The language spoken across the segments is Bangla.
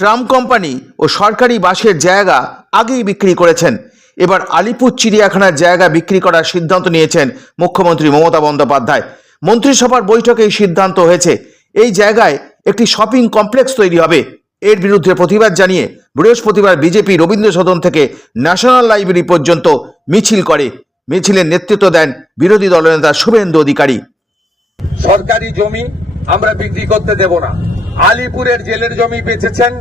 ট্রাম কোম্পানি ও সরকারি বাসের জায়গা আগেই বিক্রি করেছেন। এবার আলিপুর চিড়িয়াখানার জায়গা বিক্রি করার সিদ্ধান্ত নিয়েছেন মুখ্যমন্ত্রী মমতা বন্দ্যোপাধ্যায়। মন্ত্রিসভার বৈঠকে এই সিদ্ধান্ত হয়েছে। এই জায়গায় একটি শপিং কমপ্লেক্স তৈরি হবে। এর বিরুদ্ধে প্রতিবাদ জানিয়ে বৃহস্পতিবার বিজেপি রবীন্দ্র সদন থেকে ন্যাশনাল লাইব্রেরি পর্যন্ত মিছিল করে। মিছিলের নেতৃত্ব দেন বিরোধী দলনেতা শুভেন্দু অধিকারী। সরকারি জমি আমরা বিক্রি করতে দেব না। আলিপুরের জেলের জমি বেচেছেন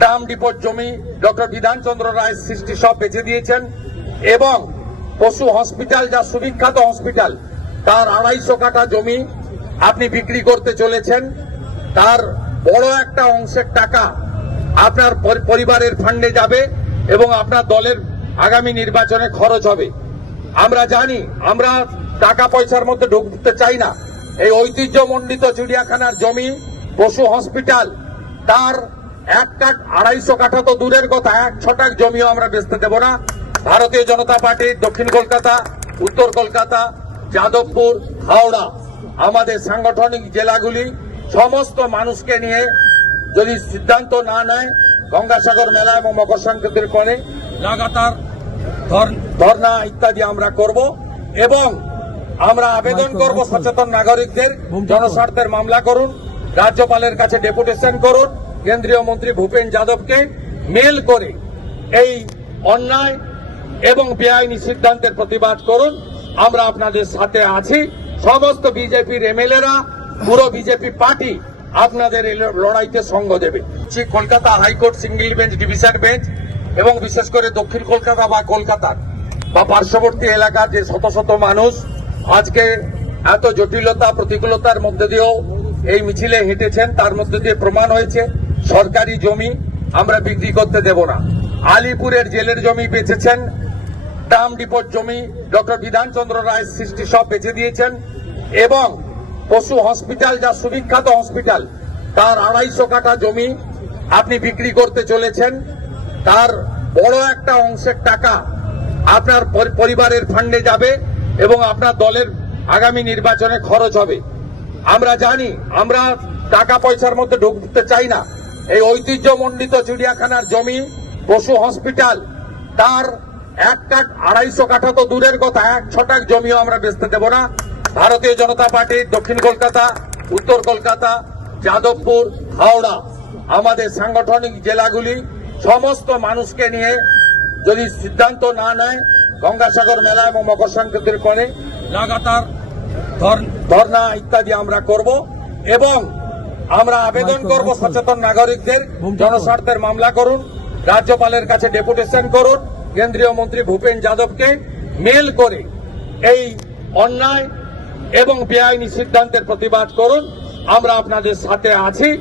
ট্রাম ডিপোর জমি ডক্টর বিধানচন্দ্র রায় সৃষ্টি সব বেচে দিয়েছেন এবং পশু হসপিটাল যা সুবিখ্যাত হসপিটাল, তার আড়াইশো কাঠা জমি আপনি বিক্রি করতে চলেছেন। তার বড় একটা অংশের টাকা আপনার পরিবারের ফান্ডে যাবে এবং আপনার দলের আগামী নির্বাচনে খরচ হবে। আমরা জানি, আমরা টাকা পয়সার মধ্যে ঢুকতে চাই না। এই ঐতিহ্যমণ্ডিত চিড়িয়াখানার জমি পশু হসপিটাল তার এক কাঠ আড়াইশো কাঠা তো দূরের কথা এক ছটাক জমিও আমরা বেচতে দেব না। ভারতীয় জনতা পার্টি দক্ষিণ কলকাতা উত্তর কলকাতা যাদবপুর হাওড়া আমাদের সাংগঠনিক জেলাগুলি সমস্ত মানুষকে নিয়ে যদি সিদ্ধান্ত না নেয় গঙ্গাসাগর মেলা এবং মকর সংক্রান্তির পরে লাগাতার ধর- ধর্ণা ইত্যাদি আমরা করব এবং আমরা আবেদন করব সচেতন নাগরিকদের জনস্বার্থের মামলা করুন। রাজ্যপালের কাছে ডেপুটেশন করুন। কেন্দ্রীয় মন্ত্রী ভূপেন যাদবকে মেল করে এই অন্যায় এবং বেআইনি সিদ্ধান্তের প্রতিবাদ করুন। আমরা আপনাদের সাথে আছি। সমস্ত বিজেপির এমএলএরা, পুরো বিজেপি পার্টি আপনাদের লড়াইতে সঙ্গ দেবে। Kolkata high court single bench, division bench এবং বিশেষ করে দক্ষিণ কলকাতা বা কলকাতার বা পার্শ্ববর্তী এলাকার যে শত শত মানুষ, আজকে এত জটিলতা, প্রতিকূলতার মধ্যে দিয়েও এই মিছিলে হেঁটেছেন, তার মধ্যে দিয়ে প্রমাণ হয়েছে, সরকারি জমি আমরা বিক্রি করতে দেব না। আলিপুরের জেলের জমি বেচেছেন ট্রাম ডিপোর জমি ডক্টর বিধানচন্দ্র রায় সৃষ্টি সব বেচে দিয়েছেন, এবং পশু হসপিটাল যা সুবিখ্যাত হসপিটাল, তার আড়াইশো কাঠা জমি আপনি বিক্রি করতে চলেছেন। তার বড় একটা অংশের টাকা আপনার পরিবারের ফান্ডে যাবে এবং আপনার দলের আগামী নির্বাচনে খরচ হবে। আমরা জানি, আমরা টাকা পয়সার মধ্যে ঢুকতে চাই না। এই ঐতিহ্যমণ্ডিত চিড়িয়াখানার জমি, পশু হসপিটাল, তার একটা আড়াইশো কাঠা তো দূরের কথা, এক ছটাক জমিও আমরা বেচতে দেব না। ভারতীয় জনতা পার্টি, দক্ষিণ কলকাতা, উত্তর কলকাতা, যাদবপুর, হাওড়া, আমাদের সাংগঠনিক জেলাগুলি, সমস্ত মানুষকে নিয়ে যদি সিদ্ধান্ত না নেয়, গঙ্গাসাগর মেলা এবং মকর সংক্রান্তির পরে, লাগাতার ধর- ধর্ণা ইত্যাদি আমরা করব এবং আমরা আবেদন করব সচেতন নাগরিকদের জনস্বার্থের মামলা করুন রাজ্যপালের কাছে ডেপুটেশন করুন কেন্দ্রীয় মন্ত্রী ভূপেন যাদবকে মেল করে এই অন্যায় এবং বেআইনি সিদ্ধান্তের প্রতিবাদ করুন। আমরা আপনাদের সাথে আছি।